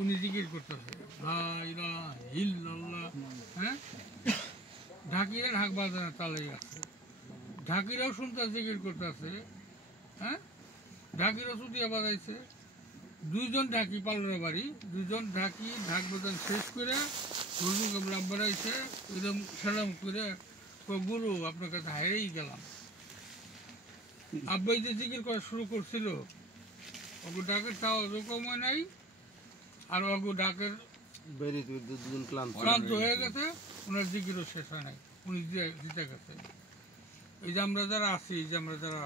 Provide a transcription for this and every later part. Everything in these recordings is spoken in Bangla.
উনি জিকির করতেছে লা ইলাহা ইল্লাল্লাহ। হ্যাঁ, ঢাকিরা ঢাক বাজানো তালেই আছে, ঢাকিরাও শুনতে জিকির করতেছে। হ্যাঁ, ঢাকিরাও চুটিয়া বাজাইছে। দুইজন ঢাকি পালনের বাড়ি, দুইজন ঢাকি ঢাক বাজান শেষ করে হুজুর কেবল আব্বার আইসে একদম সালাম করে গুরু আপনার কাছে হারিয়েই গেলাম। আব্বাই যে জিকির করা শুরু করছিল, অগু ডাকের তাও কমে নাই, আর অগু ডাকের ক্লান্ত হয়ে গেছে, ওনার জিকিরও শেষ হয় নাই, উনি জিতে গেছে। এই যে আমরা যারা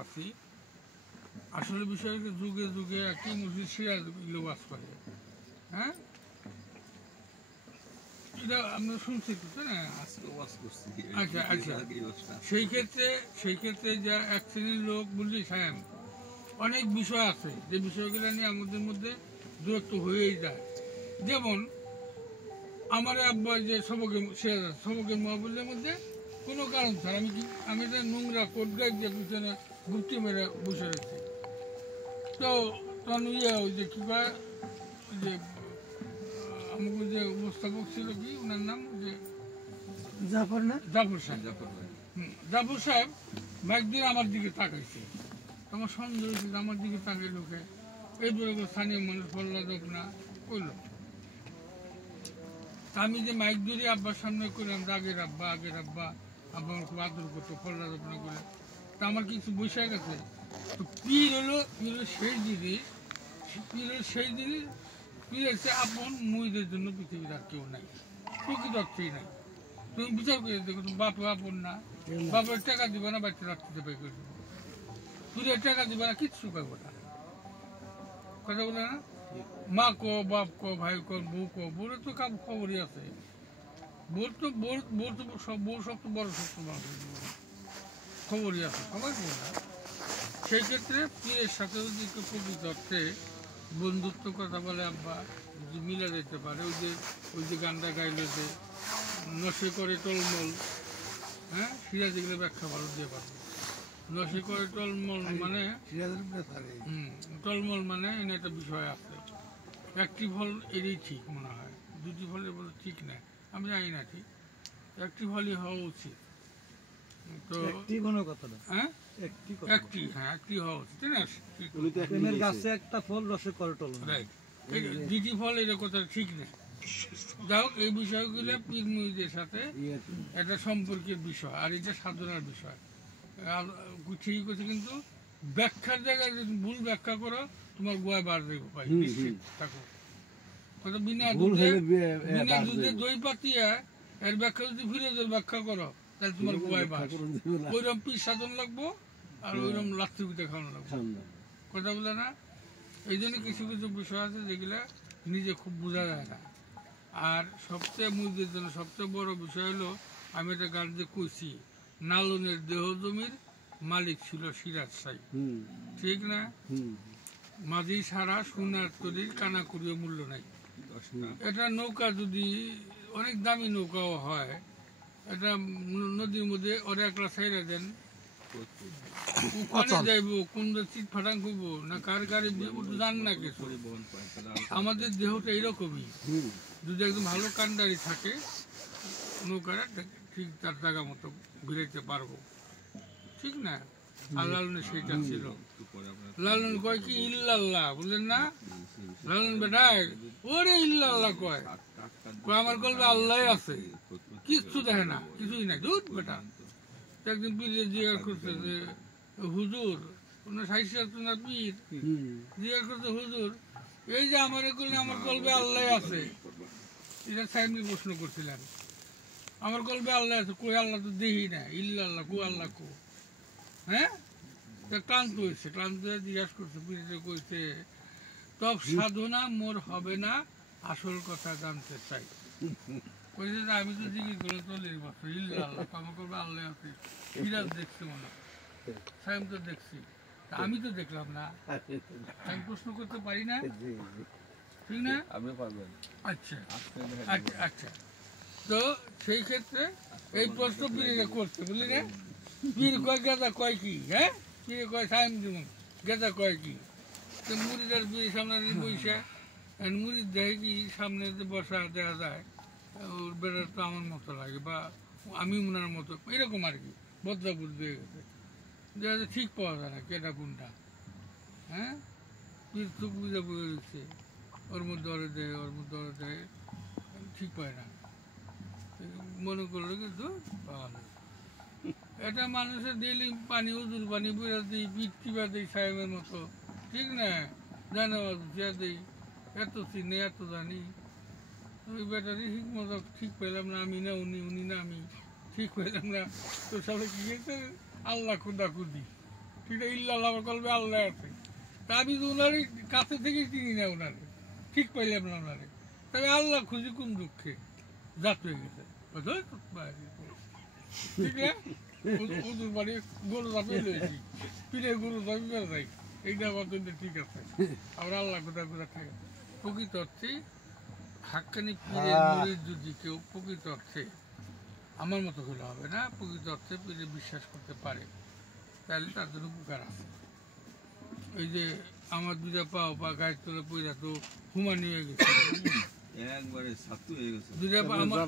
আছি আসলে বিষয় যুগে যুগে একই মসজিদ সিরাজ বাস করে। হ্যাঁ, এটা আমরা শুনছি তো না। আচ্ছা আচ্ছা, সেই ক্ষেত্রে যা এক শ্রেণীর লোক বুঝলি সাহেব, অনেক বিষয় আছে যে বিষয়গুলো নিয়ে আমাদের মধ্যে দূরত্ব হয়েই যায়। যেমন আমার আব্বা যে সবকের মহাবুলের মধ্যে কোনো কারণ ছাড়া আমি একটা নোংরা কোট গাছ দিয়ে পিছনে গুপ্তি মেরে বসে রেখেছি। তো তখন ওই যে কী বা যে আমাকে যে উপস্থাপক ছিল কি ওনার নাম যে জাফর সাহেব একদিন আমার দিকে তাকাইছে। আমার সন্দেহ হয়েছে আমার দিকে তাকিয়ে ঢুকে এইগুলো স্থানীয় মানুষ ফল্লাদক না করলো। আমি যে মাইক ধরে আব্বার সামনে করলাম আগের আব্বা আব্বা আমার খুব আদর করতো ফল্লাদক না করে, তা আমার কিছু বসে গেছে। তো পীর হলো সেই জিনিস পীর হচ্ছে আপন মুইদের জন্য পৃথিবীর আর কেউ নাই, প্রকৃত অর্থেই নাই। তুমি বিচার করে দেখো, তুমি বাপু আপন না, বাপের টাকা দিবে না, বাচ্চা রাখতে পাই করে দেবো, পীরের টাকা দিবে না, কিচ্ছু পাইব না। কথা বলে না, মা কো বাপ কো ভাই কো বউ কো, বউরের তো খবরই আছে। বউর তো সব বড় খবরই আছে, সবাই বলে না। সেই ক্ষেত্রে পীরের সাথে যদি প্রকৃত অর্থে বন্ধুত্ব কথা বলে আব্বা যদি মিলে যেতে পারে, ওই যে গানটা গাইল যে নশে করে টলমল, হ্যাঁ, সিরাজ এগুলো ব্যাখ্যা ভালো দিয়ে পারবে। নশে করে টলমল মানে টলমল মানে এনে একটা বিষয় আছে। একটি ফল এরই ঠিক মনে হয়, দুটি ফলের বলে ঠিক না, আমি জানি না ঠিক। একটি ফলই হওয়া উচিত। তো হ্যাঁ, একটি হওয়া উচিত, তাই না? দুটি ফল এটা কথা ঠিক না। যাই হোক, এই বিষয়গুলো পীর মুরিদের সাথে একটা সম্পর্কের বিষয়, আর এটা সাধনার বিষয়। ঠিকই করছে, কিন্তু ব্যাখ্যার জায়গায় যদি ভুল ব্যাখ্যা করো তোমার গোয়া বার দেবো ভাই, নিশ্চিত থাকো। বিনা দুধে দই পাতিয়া এর ব্যাখ্যা যদি ফিরোজের ব্যাখ্যা করো তাহলে তোমার গোয়ায় বাস। ওইরকম পীর সাধন লাগবো আর ওইরকম লাত্রিবিতে খাওয়ানো লাগবো। কথা বলে না, এই জন্য কিছু কিছু বিষয় আছে যেগুলা নিজে খুব বোঝা যায় না। আর সবচেয়ে মুরিদের জন্য সবচেয়ে বড় বিষয় হলো, আমি একটা গান যে কইছি, নালনের দেহ জমির মালিক ছিল সিরাজ সাই, ঠিক না? মাঝি সারা সোনার তৈরির কানা করিও মূল্য নাই। এটা নৌকা যদি অনেক দামি নৌকাও হয়, এটা নদীর মধ্যে ওরা একলা সাইরা দেন, ওখানে যাইব কোন চিট ফাটাং করবো না কার গাড়ি জান না কিছু। আমাদের দেহটা এইরকমই, যদি একদম ভালো কান্ডারি থাকে নৌকাটা ঠিক তার জায়গা মতো ঘুরাইতে পারবো, ঠিক না? আর লালনে সেইটা ছিল। লালন কয় কি ইল্লাল্লাহ, বুঝলেন না? লালন বেটায় ওরে ইল্লাল্লাহ কয়, আমার কলবে আল্লাহ আছে, কিচ্ছু দেখে না, কিছুই নাই, দুধ বেটা। একদিন পীরে জিজ্ঞাসা করছে যে হুজুর, ওনার সাহিত্য পীর জিজ্ঞাসা করছে, হুজুর এই যে আমার করলে আমার কলবে আল্লাহ আছে, এটা সাহেবকে প্রশ্ন করছিলেন, আমার কলবে আল্লাহ আছে, কই আল্লাহ তো দেখি না, ইল্লাল্লাহ কো আল্লাহ কো। হ্যাঁ, ক্লান্ত হয়েছে, ক্লান্ত হয়ে জিজ্ঞাসা করছে, পীরে কইছে তব সাধনা মোর হবে না, আসল কথা জানতে চাই। কইছে যে আমি তো জিজ্ঞেস করলাম 40 বছর, ইল্লাল্লাহ আমার করবে আল্লাহ আছে, সিরাজ দেখছে মনে, সাহেব তো দেখছি, আমি তো দেখলাম না, আমি প্রশ্ন করতে পারি না, ঠিক না? আচ্ছা আচ্ছা আচ্ছা, তো সেই ক্ষেত্রে এই প্রশ্ন পীরে করছে, বুঝলি না? পীর কয় গেদা কয় কি, হ্যাঁ, পীরে কয় সাহেব জীবন গেদা কয় কি? মুড়িদার পীর সামনে বইসা মুড়ির দেখে কি সামনে যে বসা দেখা যায়, ওর বেড়া তো আমার মতো লাগে, বা আমি ওনার মতো, এরকম আর কি বদলা বুদ্ধি হয়ে গেছে। দেখা যায় ঠিক পাওয়া যায় না কেটা কোনটা। হ্যাঁ, চোখ বুঝে বয়ে দিচ্ছে, ওর মধ্যে ওরে দেয়, ওর মধ্যে ওরে দেয়, ঠিক পায় না। মনে করলো কিন্তু এটা মানুষের ডেইলি পানি, উজুর পানি বইয়া দিই, পিঠ টিপা দিই সাহেবের মতো, ঠিক না? জানো দিয়া দিই, এত চিনি এত জানি, ওই ব্যাটারি ঠিক মতো ঠিক পেলাম না, আমি না উনি, উনি না আমি, ঠিক পেলাম না। তো সবাই কি গেছে আল্লাহ খুদা খুদি, ঠিক আছে, ইল্লাহ কলবে আল্লাহ আছে। তা আমি তো ওনারই কাছে থেকে চিনি না ওনারে, ঠিক পাইলাম না ওনারে, তবে আল্লাহ খুঁজি কোন দুঃখে জাত হয়ে গেছে। ঠিক না? উজুর বাড়ি গরু চাপে লয়েছি, পিঠে গরু চাপি বেড়ে যাই, এইটা পর্যন্ত ঠিক আছে। আবার আল্লাহ কোথা কোথা থাকে প্রকৃত অর্থে হাক্কানি পীরের মুরিদ যদি কেউ প্রকৃত অর্থে আমার মতো হলে হবে না, প্রকৃত অর্থে পীরে বিশ্বাস করতে পারে, তাহলে তার জন্য উপকার আছে। ওই যে আমার দুটা পাও বা গায়ের তোলা পয়সা তো হুমানি হয়ে গেছে, একবারে ছাতু হয়ে গেছে। দুটা পা আমার